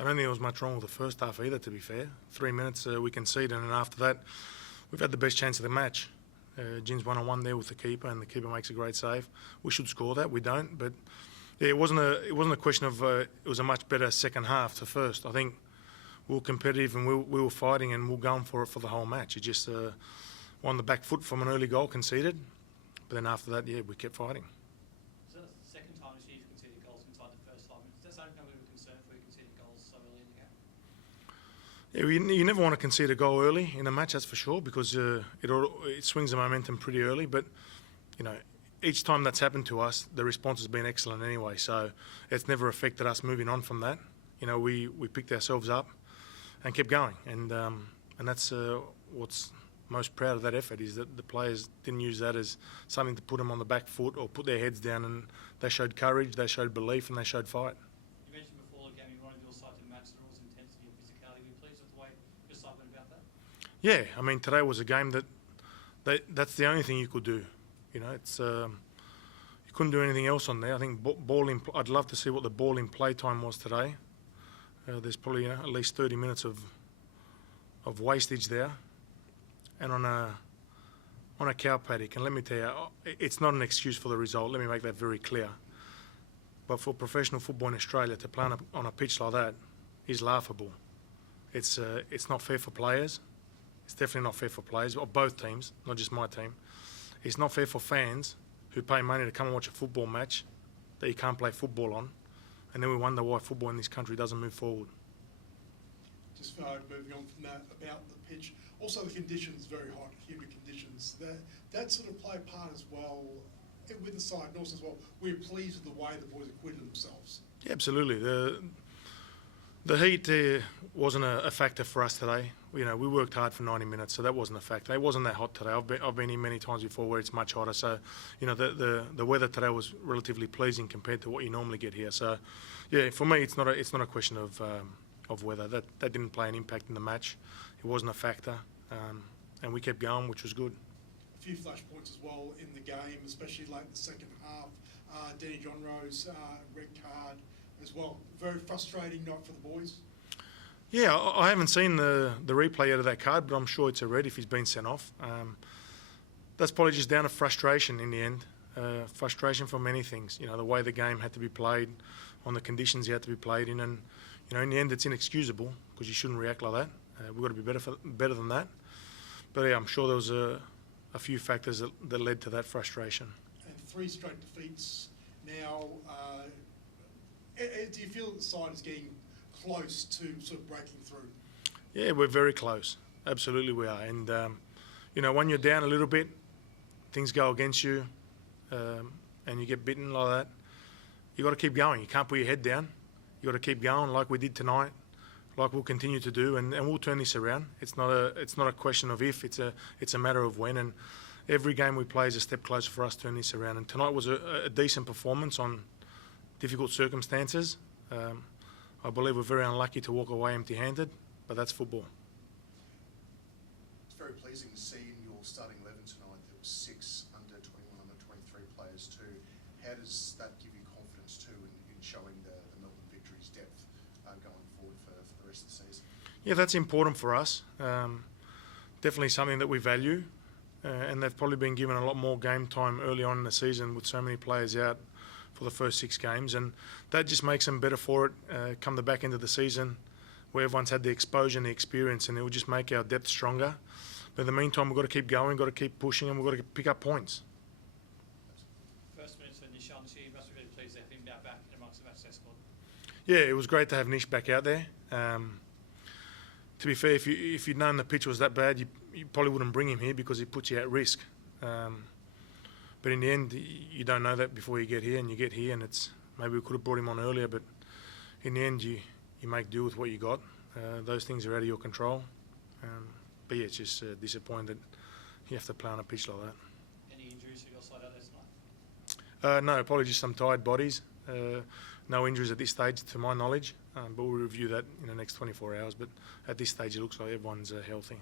I don't think there was much wrong with the first half either, to be fair. 3 minutes we conceded, and after that we've had the best chance of the match. Gin's 1-on-1 there with the keeper, and the keeper makes a great save. We should score that, we don't. But yeah, it wasn't a question of it was a much better second half to first. I think we were competitive and we were fighting and we were going for it for the whole match. It just on the back foot from an early goal conceded, but then after that, yeah, we kept fighting. Is that the second time this year you've conceded goals inside the first 5 minutes? Is that something that we were concerned for, you conceding goals so early in the game? Yeah, you never want to concede a goal early in a match, that's for sure, because it swings the momentum pretty early. But you know, each time that's happened to us, the response has been excellent anyway. So it's never affected us moving on from that. You know, we picked ourselves up and kept going, and that's what's most proud of that effort, is that the players didn't use that as something to put them on the back foot or put their heads down, and they showed courage, they showed belief, and they showed fight. You mentioned before the game you wanted your side to match the rules, intensity and physicality. Were you pleased with the way your side went about that? Yeah, I mean, today was a game that's the only thing you could do. You know, it's you couldn't do anything else on there. I think I'd love to see what the ball in play time was today. There's probably at least 30 minutes of wastage there, and on a cow paddock. And let me tell you, it's not an excuse for the result. Let me make that very clear. But for professional football in Australia to play on a pitch like that is laughable. It's not fair for players. It's definitely not fair for players of both teams, not just my team. It's not fair for fans who pay money to come and watch a football match that you can't play football on, and then we wonder why football in this country doesn't move forward. Just moving on from that, about the pitch, also the conditions, very hot, humid conditions, that sort of play a part as well with the side, and also as well, we're pleased with the way the boys acquitted themselves. Yeah, absolutely. The heat wasn't a factor for us today. You know, we worked hard for 90 minutes, so that wasn't a factor. It wasn't that hot today. I've been here many times before where it's much hotter. So, you know, the weather today was relatively pleasing compared to what you normally get here. So, yeah, for me, it's not a question of weather. That didn't play an impact in the match. It wasn't a factor, and we kept going, which was good. A few flash points as well in the game, especially late in the second half. Danny John Rose, red card as well. Very frustrating night for the boys. Yeah, I haven't seen the replay yet of that card, but I'm sure it's a red if he's been sent off. That's probably just down to frustration in the end. Frustration for many things. You know, the way the game had to be played, on the conditions he had to be played in, and you know, in the end, it's inexcusable because you shouldn't react like that. We've got to be better than that. But yeah, I'm sure there was a few factors that led to that frustration. And 3 straight defeats now. Do you feel that the side is getting close to sort of breaking through? Yeah, we're very close. Absolutely we are. And, you know, when you're down a little bit, things go against you, and you get bitten like that, you got to keep going. You can't put your head down. You got to keep going like we did tonight, like we'll continue to do, and we'll turn this around. It's not a question of if, it's a matter of when. And every game we play is a step closer for us to turn this around. And tonight was a decent performance on difficult circumstances. I believe we're very unlucky to walk away empty-handed, but that's football. It's very pleasing to see in your starting 11 tonight there was 6 under 21, under 23 players too. How does that give you confidence too in showing the Melbourne Victory's depth going forward for the rest of the season? Yeah, that's important for us. Definitely something that we value, and they've probably been given a lot more game time early on in the season with so many players out for the first 6 games, and that just makes them better for it come the back end of the season, where everyone's had the exposure and the experience, and it will just make our depth stronger. But in the meantime, we've got to keep going, we've got to keep pushing, and we've got to pick up points. First minutes for Nish on this year, you must be really pleased to have him back in amongst the match day squad. Yeah, it was great to have Nish back out there. To be fair, if you'd known the pitch was that bad, you probably wouldn't bring him here because he puts you at risk. But in the end, you don't know that before you get here, and you get here, and it's maybe we could have brought him on earlier, but in the end, you make do with what you got. Those things are out of your control. But yeah, it's just disappointing that you have to play on a pitch like that. Any injuries for your side out there tonight? No, probably just some tired bodies. No injuries at this stage, to my knowledge, but we'll review that in the next 24 hours. But at this stage, it looks like everyone's healthy.